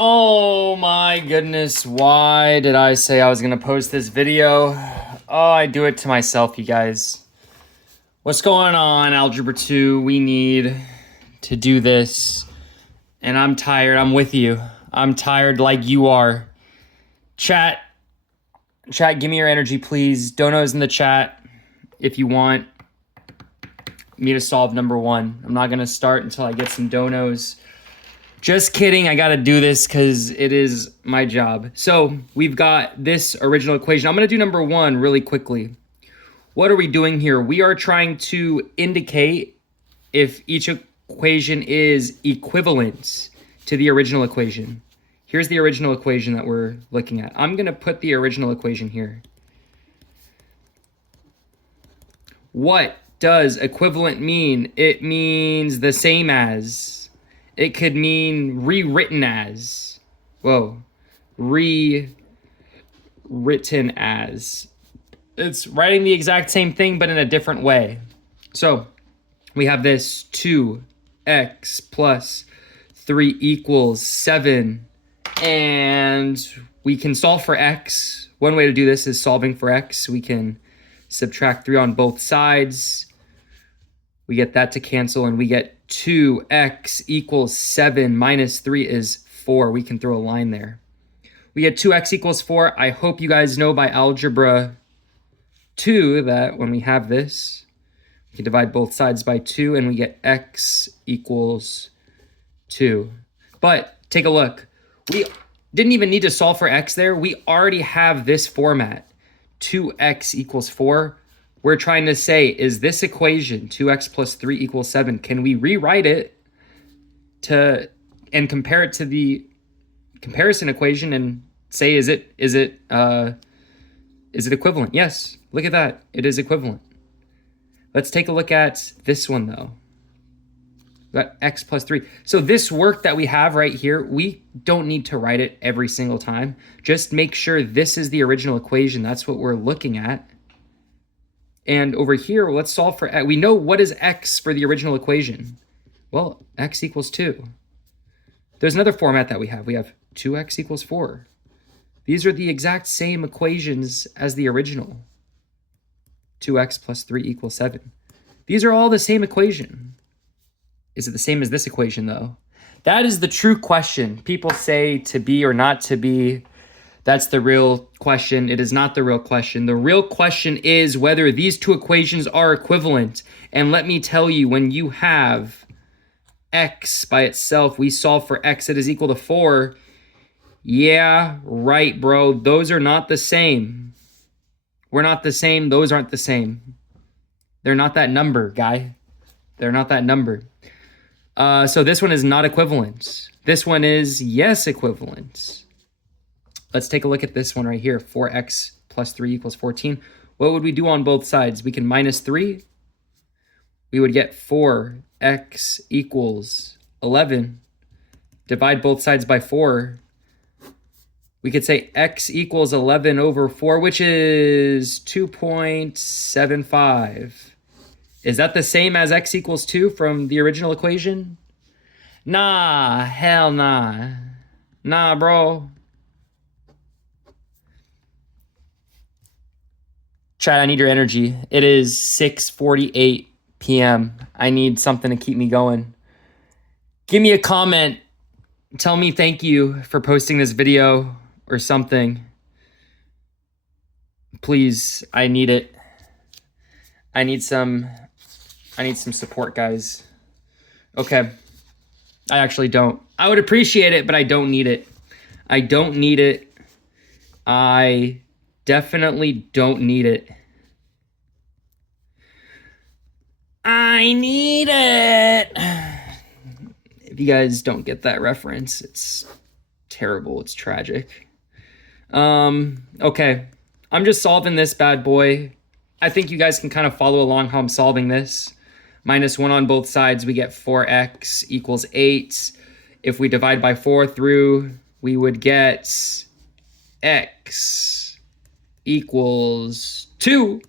Oh my goodness, why did I say I was gonna post this video? Oh, I do it to myself, you guys. What's going on, Algebra 2? We need to do this. And I'm tired, I'm with you. I'm tired like you are. Chat, give me your energy, please. Donos in the chat if you want me to solve number 1. I'm not gonna start until I get some donos. Just kidding, I gotta do this because it is my job. So we've got this original equation. I'm gonna do number 1 really quickly. What are we doing here? We are trying to indicate if each equation is equivalent to the original equation. Here's the original equation that we're looking at. I'm gonna put the original equation here. What does equivalent mean? It means the same as. It could mean rewritten as. Whoa. Rewritten as. It's writing the exact same thing, but in a different way. So we have this 2x plus 3 equals 7. And we can solve for x. One way to do this is solving for x. We can subtract 3 on both sides. We get that to cancel, and we get 2x equals 7 minus 3 is 4. We can throw a line there. We get 2x equals 4. I hope you guys know by Algebra 2 that when we have this, we can divide both sides by 2, and we get x equals 2. But take a look. We didn't even need to solve for x there. We already have this format, 2x equals 4. We're trying to say, is this equation, 2x plus 3 equals 7, can we rewrite it and compare it to the comparison equation and say, is it equivalent? Yes, look at that. It is equivalent. Let's take a look at this one, though. We got x plus 3. So this work that we have right here, we don't need to write it every single time. Just make sure this is the original equation. That's what we're looking at. And over here, let's solve for x. We know what is x for the original equation. Well, x equals 2. There's another format that we have. We have 2x equals 4. These are the exact same equations as the original. 2x plus 3 equals 7. These are all the same equation. Is it the same as this equation, though? That is the true question. People say to be or not to be. That's the real question. It is not the real question. The real question is whether these two equations are equivalent. And let me tell you, when you have x by itself, we solve for x that is equal to 4. Yeah, right, bro. Those are not the same. We're not the same. Those aren't the same. They're not that number, guy. They're not that number. So this one is not equivalent. This one is, yes, equivalent. Let's take a look at this one right here. 4x plus 3 equals 14. What would we do on both sides? We can minus 3. We would get 4x equals 11. Divide both sides by 4. We could say x equals 11 over 4, which is 2.75. Is that the same as x equals 2 from the original equation? Nah, hell nah. Nah, bro. Chat, I need your energy. It is 6:48 p.m. I need something to keep me going. Give me a comment. Tell me thank you for posting this video or something. Please, I need it. I need some support, guys. Okay. I actually don't. I would appreciate it, but I don't need it. I don't need it. I definitely don't need it. I need it. If you guys don't get that reference, it's terrible. It's tragic. Okay. I'm just solving this bad boy. I think you guys can kind of follow along how I'm solving this. Minus 1 on both sides, we get 4x equals 8. If we divide by 4 through, we would get x equals 2.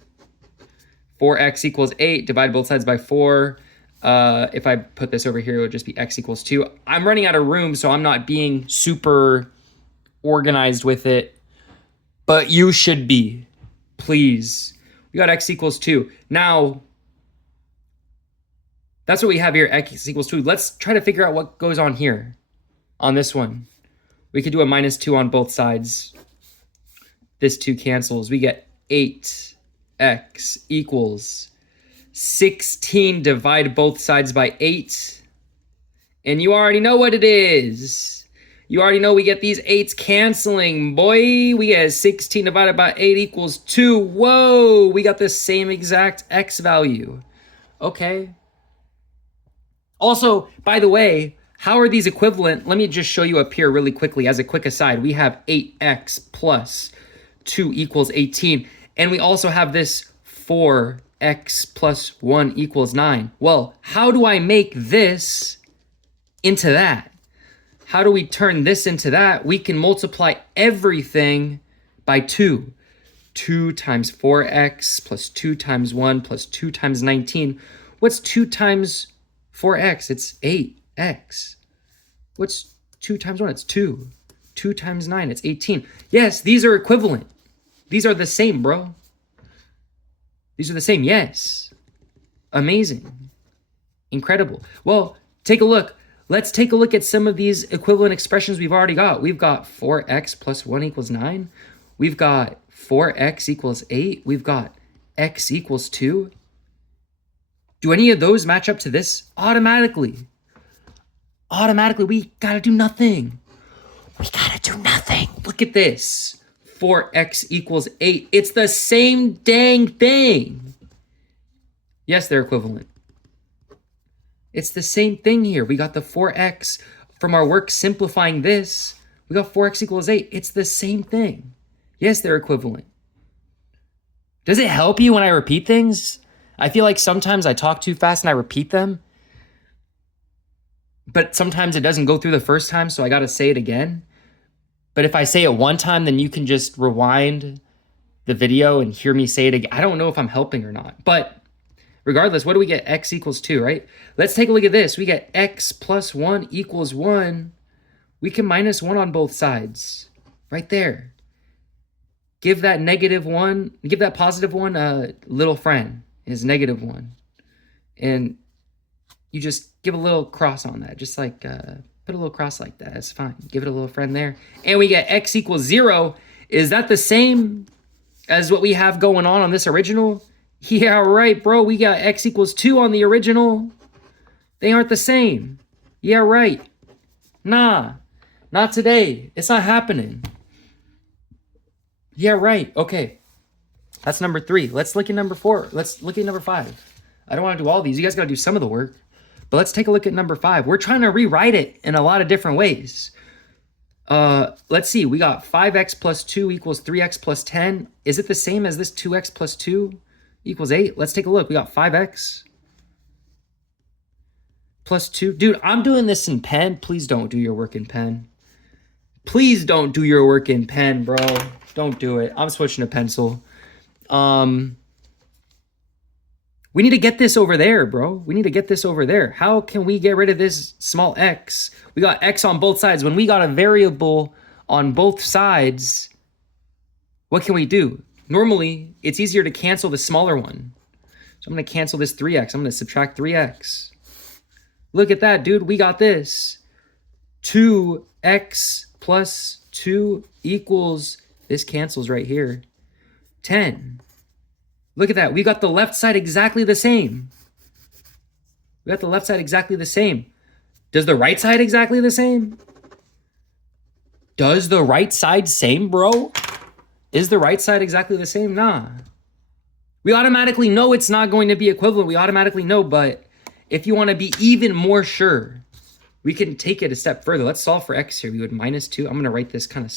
4x equals 8. Divide both sides by 4. If I put this over here, it would just be x equals 2. I'm running out of room, so I'm not being super organized with it. But you should be. Please. We got x equals 2. Now, that's what we have here, x equals 2. Let's try to figure out what goes on here, on this one. We could do a minus 2 on both sides. This 2 cancels. We get 8x equals 16. Divide both sides by 8. And you already know what it is. You already know we get these 8s canceling, boy. We get 16 divided by 8 equals 2. Whoa, we got the same exact x value. Okay. Also, by the way, how are these equivalent? Let me just show you up here really quickly as a quick aside. We have 8x plus 2 equals 18. And we also have this 4x plus 1 equals 9. Well, how do I make this into that? How do we turn this into that? We can multiply everything by 2. 2 times 4x plus 2 times 1 plus 2 times 19. What's 2 times 4x? It's 8x. What's 2 times 1? It's 2. 2 times 9, it's 18. Yes, these are equivalent. These are the same, bro. These are the same, yes. Amazing. Incredible. Well, take a look. Let's take a look at some of these equivalent expressions we've already got. We've got 4x plus 1 equals 9. We've got 4x equals 8. We've got x equals 2. Do any of those match up to this? Automatically. Automatically, we gotta do nothing. We gotta do nothing. Look at this. 4x equals 8. It's the same dang thing. Yes, they're equivalent. It's the same thing here. We got the 4x from our work simplifying this. We got 4x equals 8. It's the same thing. Yes, they're equivalent. Does it help you when I repeat things? I feel like sometimes I talk too fast and I repeat them. But sometimes it doesn't go through the first time, so I got to say it again. But if I say it one time, then you can just rewind the video and hear me say it again. I don't know if I'm helping or not. But regardless, what do we get? X equals 2, right? Let's take a look at this. We get x plus 1 equals 1. We can minus 1 on both sides. Right there. Give that negative 1, give that positive 1 a little friend. Is negative 1. And you just give a little cross on that. Just like, put a little cross like that. That's fine. Give it a little friend there. And we get x equals 0. Is that the same as what we have going on this original? Yeah, right, bro. We got x equals 2 on the original. They aren't the same. Yeah, right. Nah, not today. It's not happening. Yeah, right. Okay. That's number 3. Let's look at number 4. Let's look at number 5. I don't want to do all these. You guys got to do some of the work. But let's take a look at number 5. We're trying to rewrite it in a lot of different ways. Let's see. We got 5x plus 2 equals 3x plus 10. Is it the same as this 2x plus 2 equals 8? Let's take a look. We got 5x plus 2. Dude, I'm doing this in pen. Please don't do your work in pen. Please don't do your work in pen, bro. Don't do it. I'm switching to pencil. We need to get this over there, bro. We need to get this over there. How can we get rid of this small x? We got x on both sides. When we got a variable on both sides, what can we do? Normally, it's easier to cancel the smaller one. So I'm going to cancel this 3x. I'm going to subtract 3x. Look at that, dude. We got this. 2x plus 2 equals, this cancels right here, 10. Look at that. We got the left side exactly the same. We got the left side exactly the same. Does the right side exactly the same? Does the right side same, bro? Is the right side exactly the same? Nah. We automatically know it's not going to be equivalent. We automatically know, but if you want to be even more sure, we can take it a step further. Let's solve for x here. We would minus 2. I'm going to write this kind of...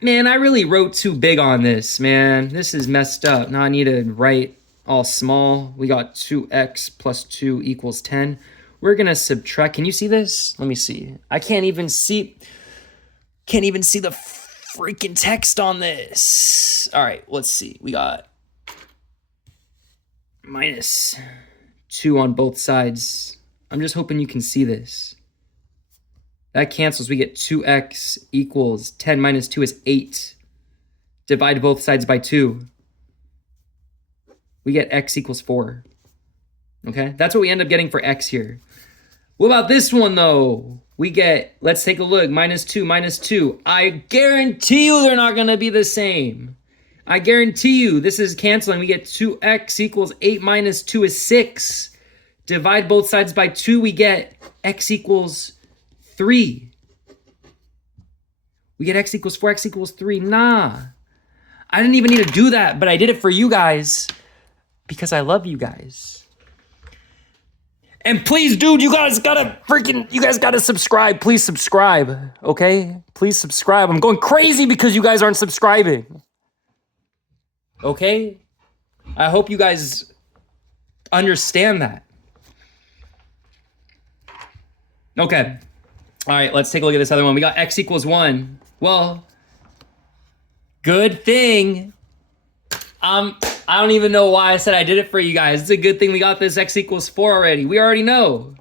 Man, I really wrote too big on this, man. This is messed up. Now I need to write all small. We got 2x plus 2 equals 10. We're going to subtract. Can you see this? Let me see. I can't even see the freaking text on this. All right, let's see. We got minus 2 on both sides. I'm just hoping you can see this. That cancels. We get 2x equals 10 minus 2 is 8. Divide both sides by 2. We get x equals 4. Okay, that's what we end up getting for x here. What about this one, though? We get, let's take a look, minus 2, minus 2. I guarantee you they're not going to be the same. I guarantee you this is canceling. We get 2x equals 8 minus 2 is 6. Divide both sides by 2, we get x equals 3. We get x equals 4, x equals 3. Nah. I didn't even need to do that, but I did it for you guys because I love you guys. And please, dude, you guys gotta subscribe. Please subscribe, okay? Please subscribe. I'm going crazy because you guys aren't subscribing. Okay? I hope you guys understand that. Okay. All right, let's take a look at this other one. We got x equals 1. Well, good thing. I don't even know why I said I did it for you guys. It's a good thing we got this x equals 4 already. We already know.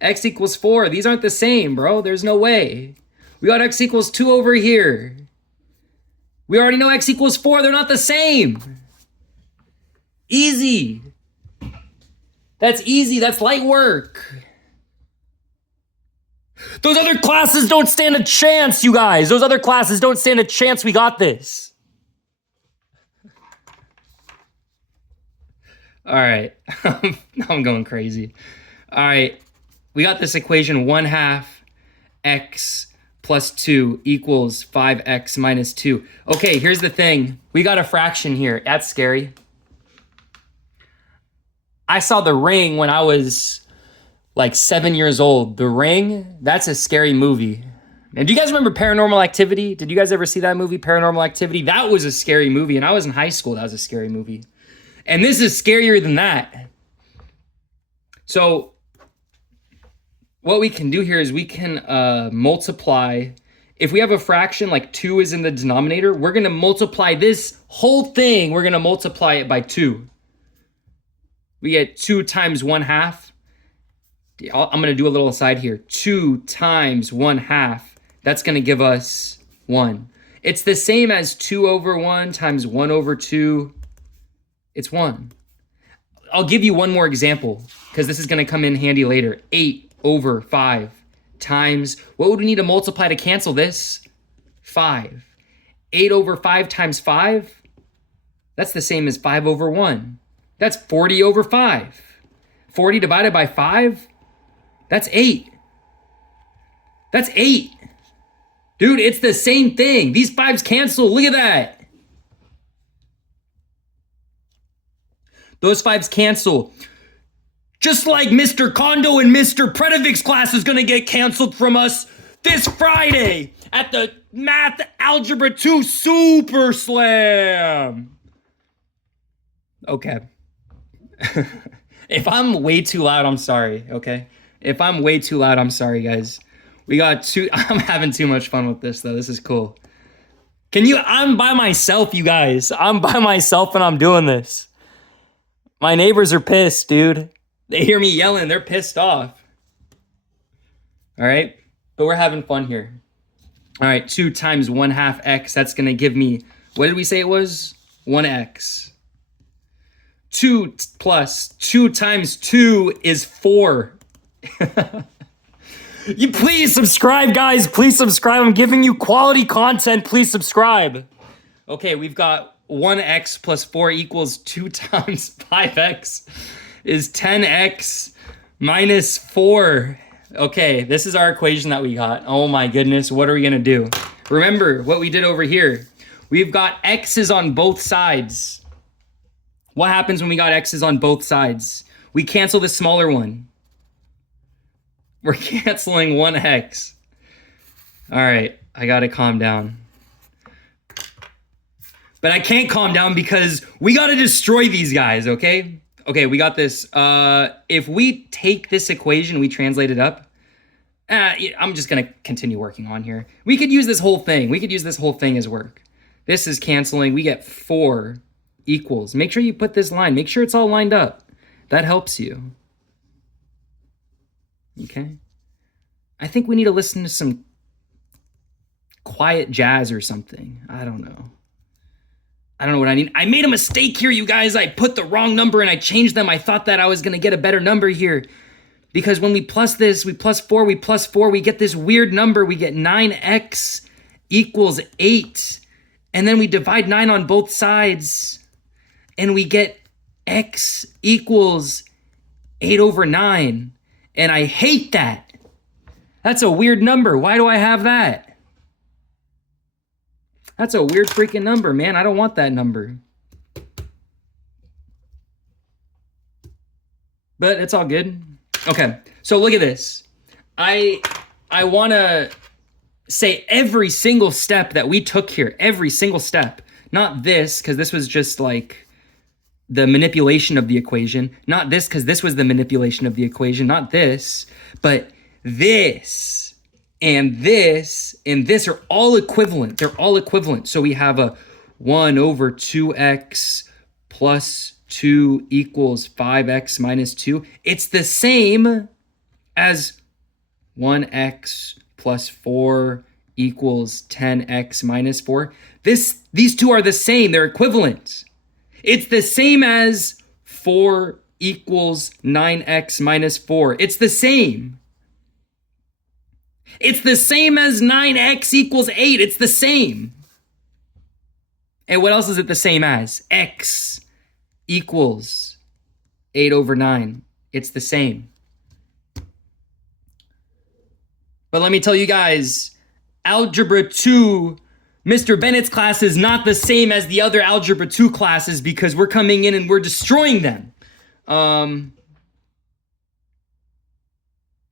X equals 4. These aren't the same, bro. There's no way. We got x equals 2 over here. We already know x equals 4. They're not the same. Easy. That's easy. That's light work. Those other classes don't stand a chance, you guys. Those other classes don't stand a chance. We got this. All right. I'm going crazy. All right. We got this equation 1/2 x plus 2 equals 5x minus 2. Okay, here's the thing. We got a fraction here. That's scary. I saw The Ring when I was like 7 years old. The Ring, that's a scary movie. And do you guys remember Paranormal Activity? Did you guys ever see that movie, Paranormal Activity? That was a scary movie. And I was in high school. That was a scary movie. And this is scarier than that. So what we can do here is we can multiply. If we have a fraction like 2 is in the denominator, we're going to multiply this whole thing. We're going to multiply it by 2. We get 2 times 1/2. I'm going to do a little aside here. 2 times 1/2. That's going to give us 1. It's the same as 2 over 1 times 1 over 2. It's 1. I'll give you one more example because this is going to come in handy later. 8 over 5 times, what would we need to multiply to cancel this? 5. 8 over 5 times 5, that's the same as 5 over 1. That's 40 over 5. 40 divided by 5, that's 8. That's 8. Dude, it's the same thing. These 5s cancel. Look at that. Those 5s cancel. Just like Mr. Kondo and Mr. Predovic's class is going to get canceled from us this Friday at the Math Algebra 2 Super Slam. Okay. If I'm way too loud, I'm sorry, okay? If I'm way too loud, I'm sorry, guys. I'm having too much fun with this, though. This is cool. I'm by myself, you guys. I'm by myself and I'm doing this. My neighbors are pissed, dude. They hear me yelling. They're pissed off. All right? But we're having fun here. All right, 2 times 1/2 x. That's going to give me, what did we say it was? 1x. 2 plus 2 times 2 is 4. You please subscribe, guys. Please subscribe. I'm giving you quality content. Please subscribe. Okay, we've got 1x plus 4 equals 2 times 5x is 10x minus 4. Okay, this is our equation that we got. Oh my goodness, what are we gonna do? Remember what we did over here. We've got x's on both sides. What happens when we got x's on both sides? We cancel the smaller one. We're canceling 1x. All right, I gotta calm down. But I can't calm down because we got to destroy these guys, okay? Okay, we got this. If we take this equation, we translate it up. I'm just going to continue working on here. We could use this whole thing. We could use this whole thing as work. This is canceling. We get 4 equals. Make sure you put this line. Make sure it's all lined up. That helps you. Okay? I think we need to listen to some quiet jazz or something. I don't know. I don't know what I need. I made a mistake here, you guys. I put the wrong number and I changed them. I thought that I was going to get a better number here. Because when we plus this, we plus 4, we plus 4, we get this weird number. We get 9x equals 8. And then we divide 9 on both sides. And we get x equals 8 over 9. And I hate that. That's a weird number. Why do I have that? That's a weird freaking number, man. I don't want that number. But it's all good. Okay, so look at this. I want to say every single step that we took here, every single step. Not this, because this was just like the manipulation of the equation. Not this, because this was the manipulation of the equation. Not this, but this and this and this are all equivalent. They're all equivalent. So we have a 1 over 2x plus 2 equals 5x minus 2. It's the same as 1x plus 4 equals 10x minus 4. These two are the same. They're equivalent. It's the same as 4 equals 9x minus 4. It's the same. It's the same as 9x equals 8. It's the same. And what else is it the same as? X equals 8 over 9. It's the same. But let me tell you guys, Algebra 2, Mr. Bennett's class is not the same as the other Algebra 2 classes because we're coming in and we're destroying them.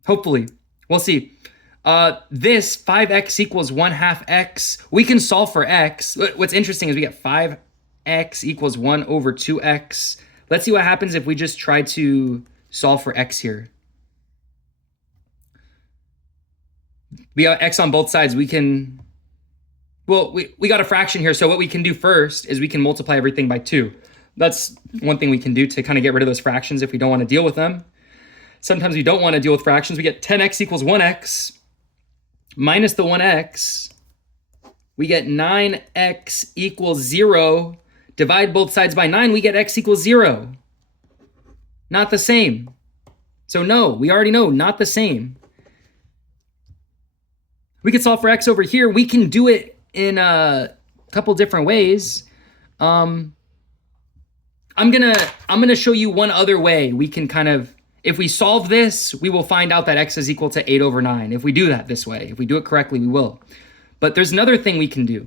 Hopefully. We'll see. This 5x equals 1/2 x. We can solve for x. What's interesting is we get 5x equals 1 over 2x. Let's see what happens if we just try to solve for x here. We got x on both sides. We can, well, we got a fraction here. So what we can do first is we can multiply everything by 2. That's one thing we can do to kind of get rid of those fractions if we don't want to deal with them. Sometimes we don't want to deal with fractions. We get 10x equals 1x minus the 1x. We get 9x equals 0. Divide both sides by 9. We get x equals 0. Not the same. So no, we already know, not the same. We could solve for x over here. We can do it in a couple different ways. I'm gonna show you one other way we can kind of, if we solve this, we will find out that x is equal to 8 over 9. If we do that this way, if we do it correctly, we will. But there's another thing we can do.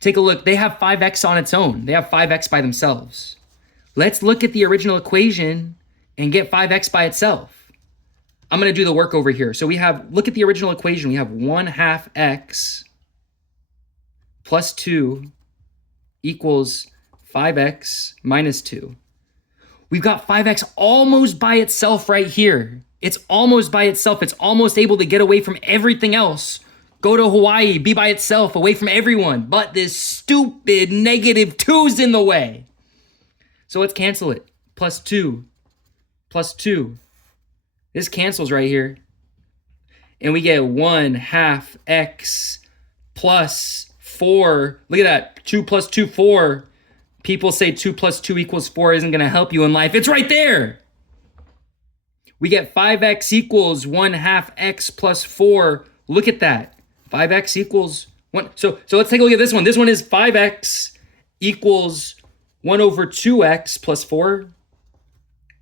Take a look. They have 5x on its own. They have 5x by themselves. Let's look at the original equation and get 5x by itself. I'm going to do the work over here. So we have, look at the original equation. We have 1/2 x plus 2 equals 5x minus 2. We've got 5x almost by itself right here. It's almost by itself. It's almost able to get away from everything else. Go to Hawaii, be by itself, away from everyone. But this stupid -2's in the way. So let's cancel it. Plus 2, plus 2. This cancels right here. And we get 1/2 x plus 4. Look at that. 2 plus 2, 4. People say 2 plus 2 equals 4 isn't going to help you in life. It's right there. We get 5x equals 1/2 x plus 4. Look at that. 5x equals 1. So let's take a look at this one. This one is 5x equals 1 over 2x plus 4.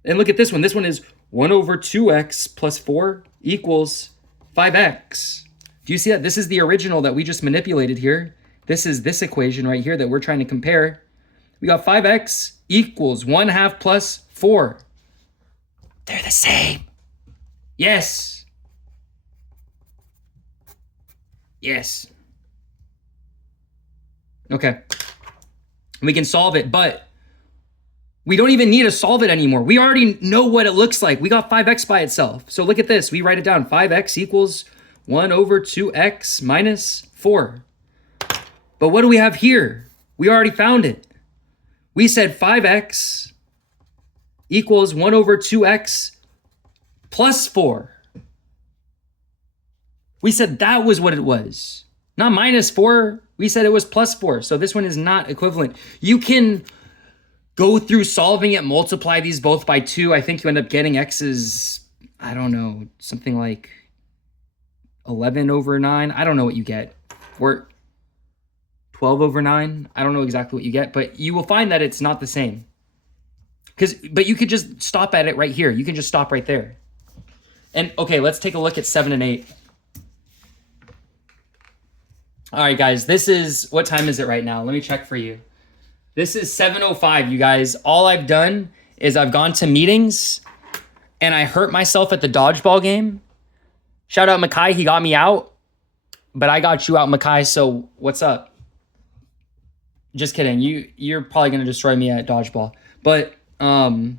And look at this one. This one is 1 over 2x plus 4 equals 5x. Do you see that? This is the original that we just manipulated here. This is this equation right here that we're trying to compare. We got 5x equals 1/2 plus 4. They're the same. Yes. Yes. Okay. We can solve it, but we don't even need to solve it anymore. We already know what it looks like. We got 5x by itself. So look at this. We write it down. 5x equals 1 over 2x minus 4. But what do we have here? We already found it. We said 5x equals 1 over 2x plus 4. We said that was what it was. Not -4. We said it was +4. So this one is not equivalent. You can go through solving it, multiply these both by 2. I think you end up getting x's, I don't know, something like 11/9. I don't know what you get. Or 12/9. I don't know exactly what you get, but you will find that it's not the same. But you could just stop at it right here. You can just stop right there. And okay, let's take a look at 7 and 8. All right, guys, this is, what time is it right now? Let me check for you. This is 7:05, you guys. All I've done is I've gone to meetings and I hurt myself at the dodgeball game. Shout out Makai, he got me out, but I got you out, Makai, so what's up? Just kidding. You're probably going to destroy me at dodgeball. But I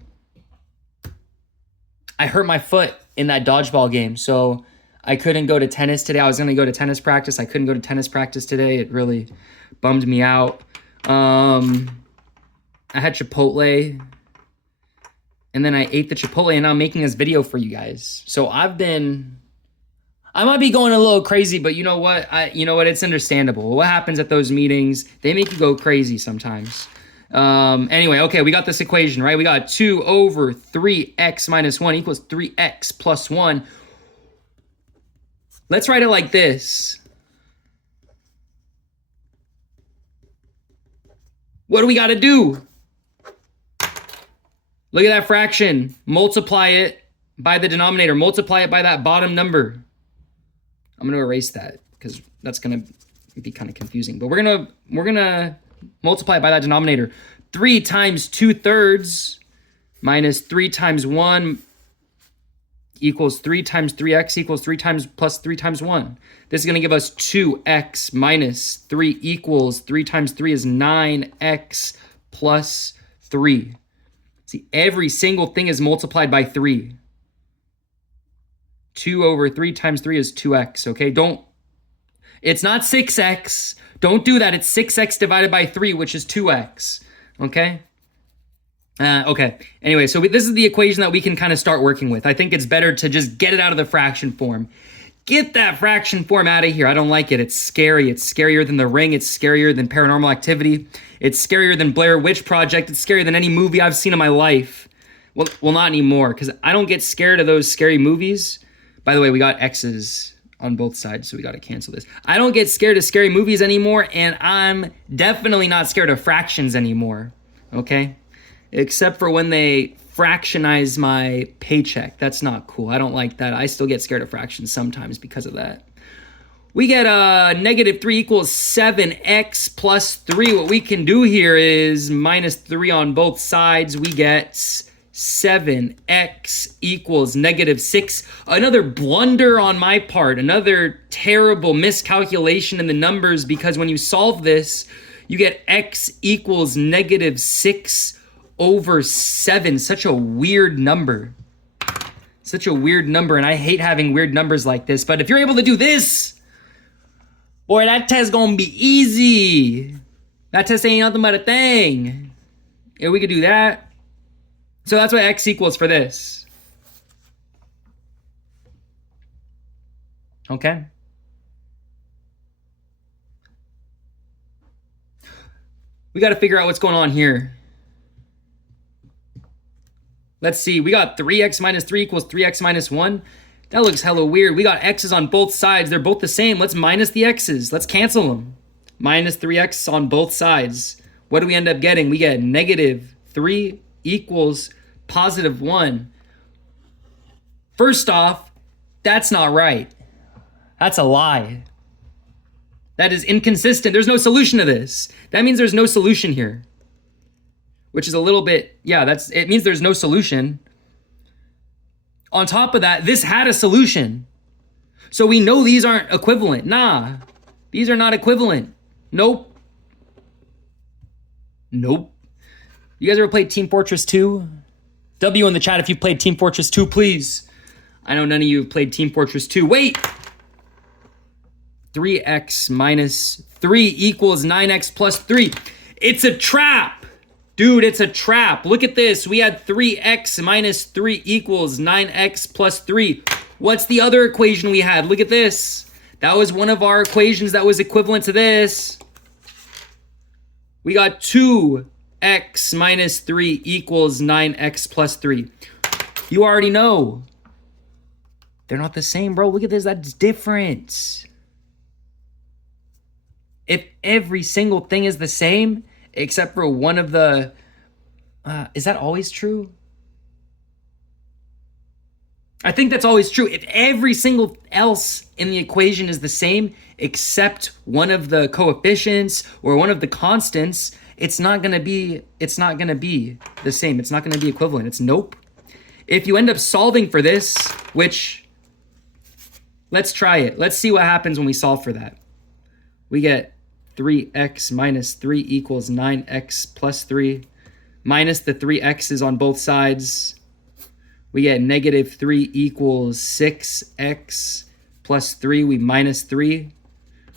hurt my foot in that dodgeball game, so I couldn't go to tennis today. I was going to go to tennis practice. I couldn't go to tennis practice today. It really bummed me out. I had Chipotle, and then I ate the Chipotle, and I'm making this video for you guys. So I might be going a little crazy, but you know what? It's understandable. What happens at those meetings? They make you go crazy sometimes. Anyway, okay, we got this equation, right? We got 2/3x minus 1 equals 3x plus 1. Let's write it like this. What do we got to do? Look at that fraction. Multiply it by the denominator. Multiply it by that bottom number. I'm going to erase that because that's going to be kind of confusing. But we're going to multiply it by that denominator. 3 times 2/3 minus 3 times 1 equals 3 times 3x equals 3 times plus 3 times 1. This is going to give us 2x minus 3 equals 3 times 3 is 9x plus 3. See, every single thing is multiplied by 3. 2/3 times 3 is 2x, okay? It's not 6x. Don't do that. It's 6x divided by 3, which is 2x, okay? Okay, anyway, so this is the equation that we can kind of start working with. I think it's better to just get it out of the fraction form. Get that fraction form out of here. I don't like it. It's scary. It's scarier than The Ring. It's scarier than Paranormal Activity. It's scarier than Blair Witch Project. It's scarier than any movie I've seen in my life. Well, not anymore, because I don't get scared of those scary movies. By the way, we got X's on both sides, so we got to cancel this. I don't get scared of scary movies anymore, and I'm definitely not scared of fractions anymore, okay? Except for when they fractionize my paycheck. That's not cool. I don't like that. I still get scared of fractions sometimes because of that. We get -3 equals 7x plus 3. What we can do here is -3 on both sides. We get 7x equals -6. Another blunder on my part. Another terrible miscalculation in the numbers, because when you solve this, you get x equals -6/7. Such a weird number. Such a weird number, and I hate having weird numbers like this. But if you're able to do this, boy, that test gonna be easy. That test ain't nothing but a thing. Yeah, we could do that. So that's what x equals for this. Okay. We got to figure out what's going on here. Let's see. We got 3x minus 3 equals 3x minus 1. That looks hella weird. We got x's on both sides. They're both the same. Let's minus the x's. Let's cancel them. Minus 3x on both sides. What do we end up getting? We get -3 equals +1. First off, that's not right. That's a lie. That is inconsistent. There's no solution to this. That means there's no solution here. Which is a little bit, it means there's no solution. On top of that, this had a solution. So we know these aren't equivalent. Nah, these are not equivalent. Nope. You guys ever played Team Fortress 2? W in the chat if you've played Team Fortress 2, please. I know none of you have played Team Fortress 2. Wait! 3x minus 3 equals 9x plus 3. It's a trap! Dude, it's a trap. Look at this. We had 3x minus 3 equals 9x plus 3. What's the other equation we had? Look at this. That was one of our equations that was equivalent to this. We got 2x minus 3 equals 9x plus 3. You already know. They're not the same, bro. Look at this. That's different. If every single thing is the same, except for one of the... is that always true? I think that's always true. If every single else in the equation is the same, except one of the coefficients or one of the constants, it's not gonna be the same. It's not gonna be equivalent. It's nope. If you end up solving for this, which, let's try it. Let's see what happens when we solve for that. We get 3x minus 3 equals 9x plus 3, minus the 3x's on both sides. We get negative 3 equals 6x plus 3. We minus 3.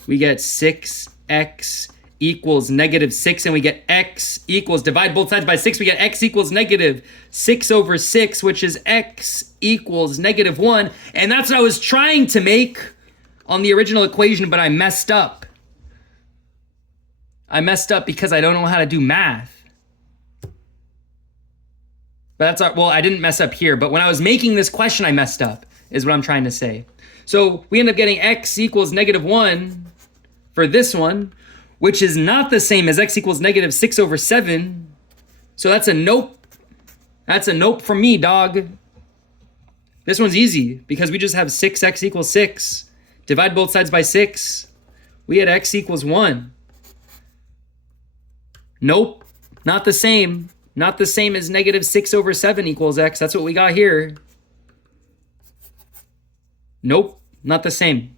We get 6x equals negative 6. And we get x equals, divide both sides by 6. We get x equals negative 6 over 6, which is x equals negative 1. And that's what I was trying to make on the original equation, but I messed up. I messed up because I don't know how to do math. But that's, well, I didn't mess up here, but when I was making this question, I messed up, is what I'm trying to say. So we end up getting x equals negative 1 for this one, which is not the same as x equals negative 6 over 7. So that's a nope. That's a nope from me, dog. This one's easy because we just have 6x equals 6. Divide both sides by 6. We had x equals 1. Nope, not the same. Not the same as negative 6 over 7 equals x. That's what we got here. Nope, not the same.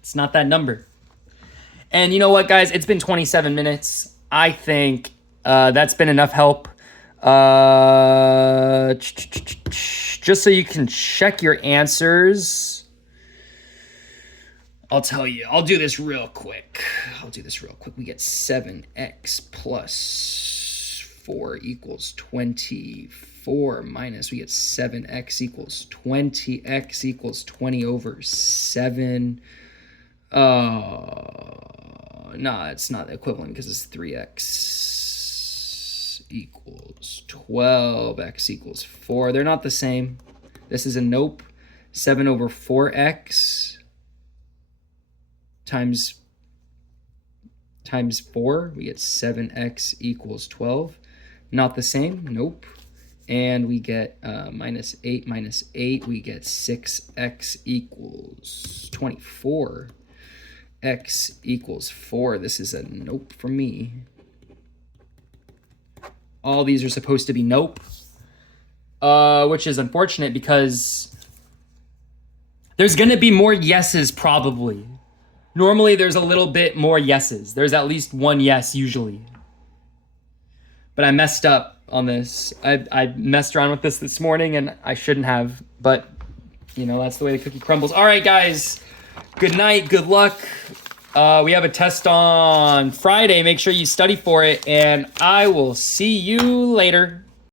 It's not that number. And you know what, guys? It's been 27 minutes. I think that's been enough help. Just so you can check your answers. I'll tell you. I'll do this real quick. We get 7x plus 4 equals 24 minus, we get 7x equals 20x equals 20 over 7. No, it's not equivalent because it's 3x equals 12, x equals 4. They're not the same. This is a nope. 7 over 4x times 4, we get 7x equals 12. Not the same, nope. And we get minus 8 minus 8, we get 6x equals 24. X equals 4. This is a nope for me. All these are supposed to be nope. Which is unfortunate because there's going to be more yeses probably. Normally there's a little bit more yeses. There's at least one yes usually. But I messed up on this. I messed around with this morning and I shouldn't have. But, you know, that's the way the cookie crumbles. All right, guys. Good night. Good luck. We have a test on Friday. Make sure you study for it. And I will see you later.